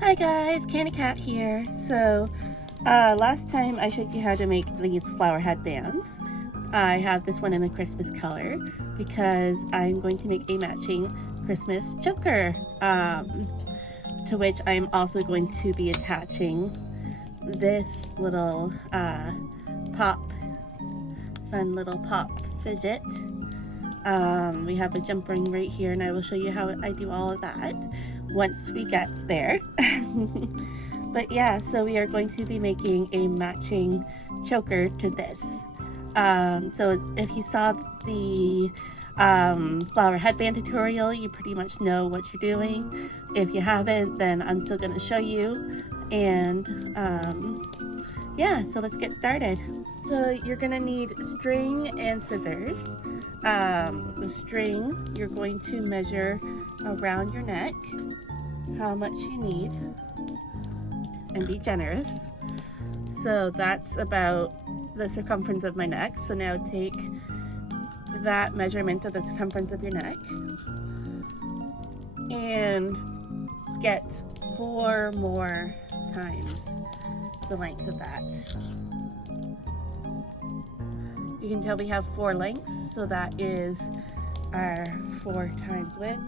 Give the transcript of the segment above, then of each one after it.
Hi guys, Candy Cat here. So last time I showed you how to make these flower headbands. I have this one in a Christmas color because I'm going to make a matching Christmas choker, to which I'm also going to be attaching this little fun little pop fidget. We have a jump ring right here, and I will show you how I do all of that once we get there. But yeah, so we are going to be making a matching choker to this. So if you saw the flower headband tutorial, you pretty much know what you're doing. If you haven't, then I'm still going to show you. And yeah, so let's get started. So you're going to need string and scissors. The string you're going to measure around your neck how much you need, and be generous. So that's about the circumference of my neck. So now take that measurement of the circumference of your neck and get 4 more times the length of that. You can tell we have 4 lengths, so that is our 4 times width.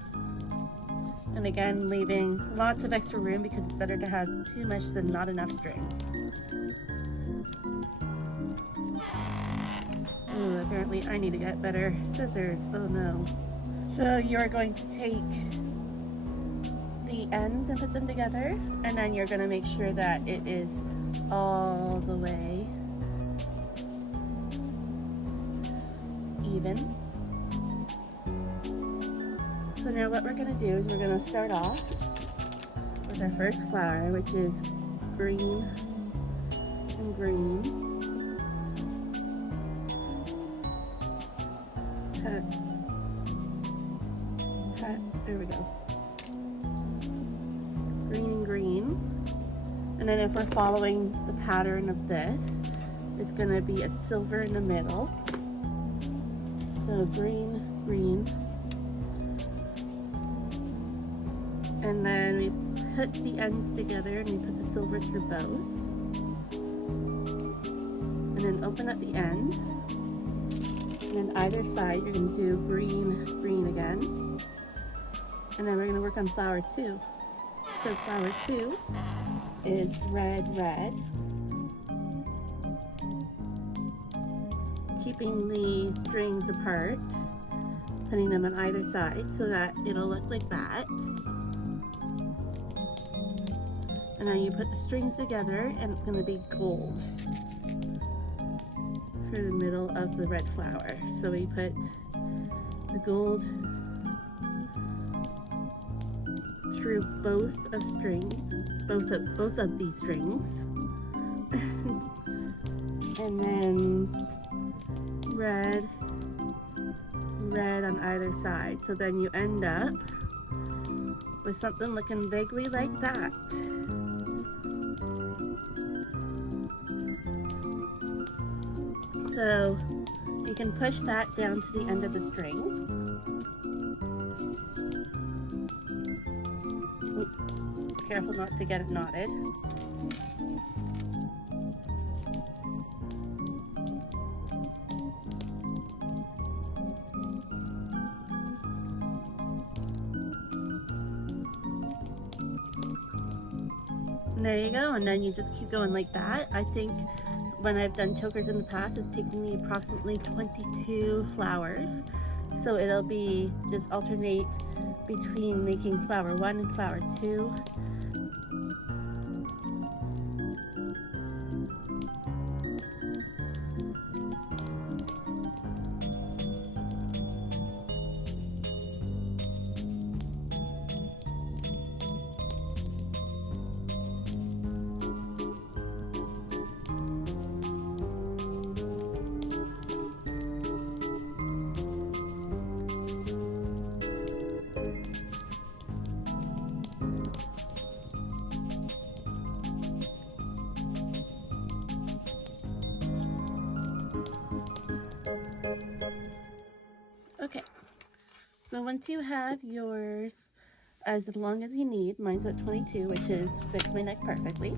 And again, leaving lots of extra room because it's better to have too much than not enough string. Ooh, apparently I need to get better scissors. Oh no. So you're going to take the ends and put them together, and then you're going to make sure that it is all the way even. So now what we're going to do is we're going to start off with our first flower, which is green and green. Cut, there we go. Green and green. And then if we're following the pattern of this, it's going to be a silver in the middle. So green, green. And then we put the ends together and we put the silver through both. And then open up the end. And then either side you're going to do green, green again. And then we're going to work on flower 2. So flower 2 is red, red. Keeping the strings apart, putting them on either side so that it'll look like that. And now you put the strings together and it's going to be gold for the middle of the red flower. So we put the gold through both of these strings. And then red, red on either side. So then you end up with something looking vaguely like that. So you can push that down to the end of the string. Ooh, careful not to get it knotted. And there you go, and then you just keep going like that. I think when I've done chokers in the past, it's taken me approximately 22 flowers. So it'll be just alternate between making flower 1 and flower 2. Okay, so once you have yours as long as you need. Mine's at 22, which fits my neck perfectly.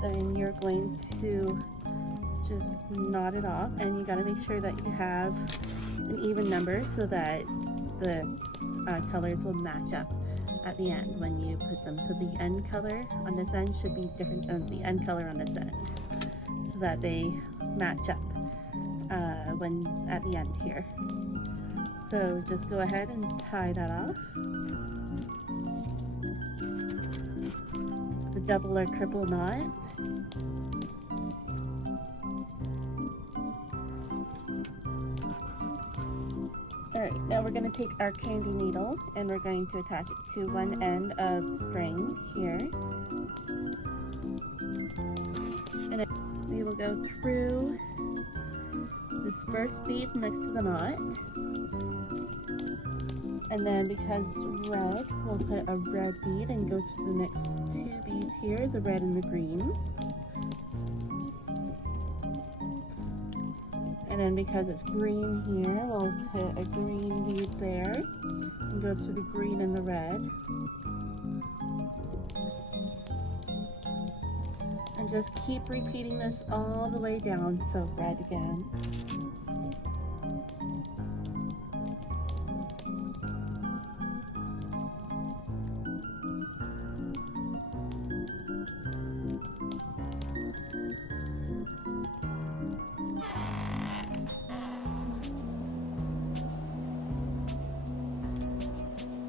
Then you're going to just knot it off, and you got to make sure that you have an even number so that the colors will match up at the end when you put them. So the end color on this end should be different than the end color on this end, so that they match up when at the end here. So just go ahead and tie that off. The double or triple knot. Alright, now we're going to take our candy needle and we're going to attach it to one end of the string here. And we will go through this first bead next to the knot. And then because it's red, we'll put a red bead and go to the next two beads here, the red and the green. And then because it's green here, we'll put a green bead there and go to the green and the red. And just keep repeating this all the way down, so red again.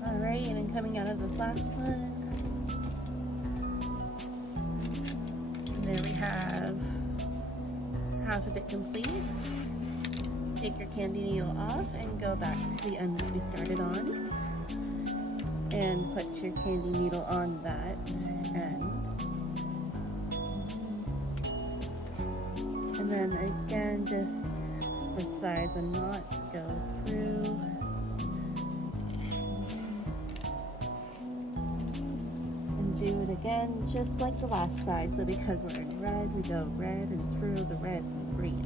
Alright, and then coming out of this last one, and there we have half of it complete. Take your candy needle off and go back to the end that we started on, and put your candy needle on that end. And then again, just beside the knot, go through. And do it again, just like the last side. So because we're in red, we go red and through the red and green.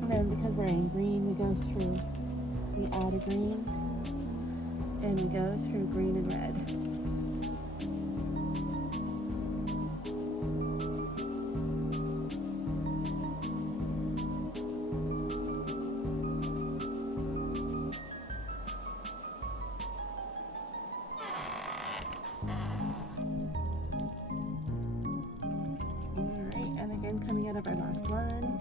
And then because we're in green, we go through, we add a green, and we go through green and red. Coming out of our last one.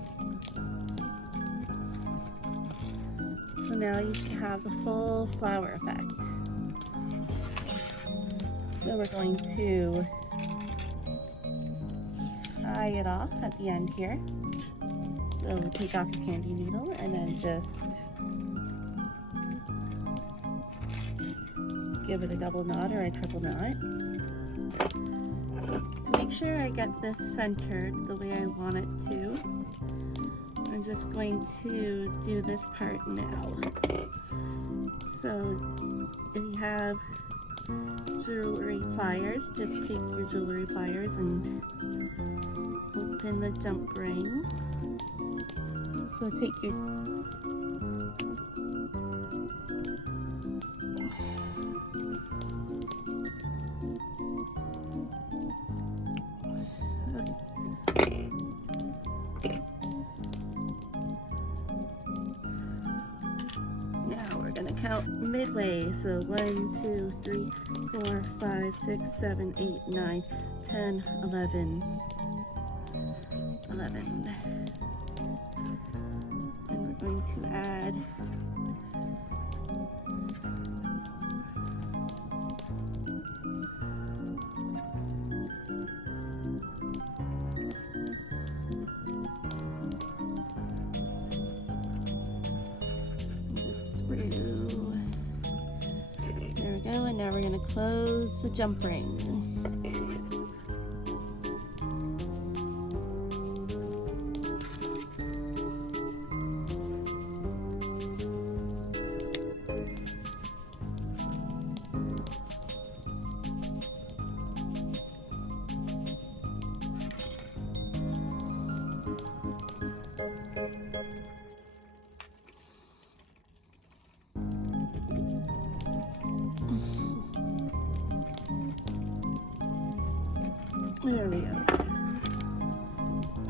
So now you should have the full flower effect. So we're going to tie it off at the end here. So we'll take off your candy needle and then just give it a double knot or a triple knot. Make sure I get this centered the way I want it to. I'm just going to do this part now. So if you have jewelry pliers, just take your jewelry pliers and open the jump ring. So take your count midway, so 1, 2, 3, 4, 5, 6, 7, 8, 9, 10, 11. And we're going to add There we go, and now we're going to close the jump ring. There we go.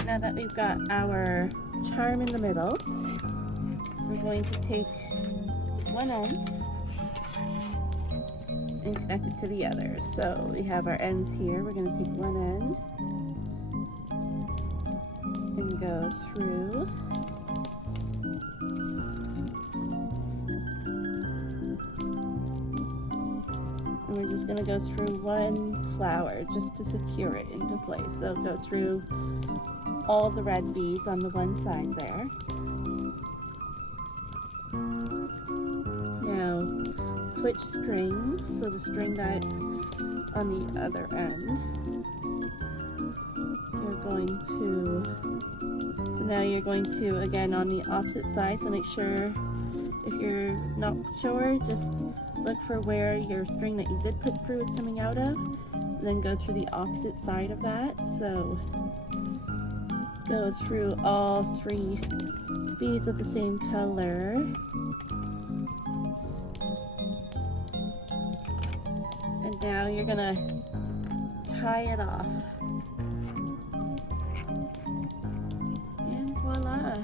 Now that we've got our charm in the middle, we're going to take one end and connect it to the other. So we have our ends here. We're going to take one end and go through. And we're just going to go through one flower just to secure it into place. So go through all the red beads on the one side there. Now switch strings, so the string that's on the other end, you're going to, so now you're going to, again on the opposite side, so make sure, if you're not sure, just look for where your string that you did put through is coming out of, and then go through the opposite side of that. So go through all 3 beads of the same color. And now you're gonna tie it off. And voila!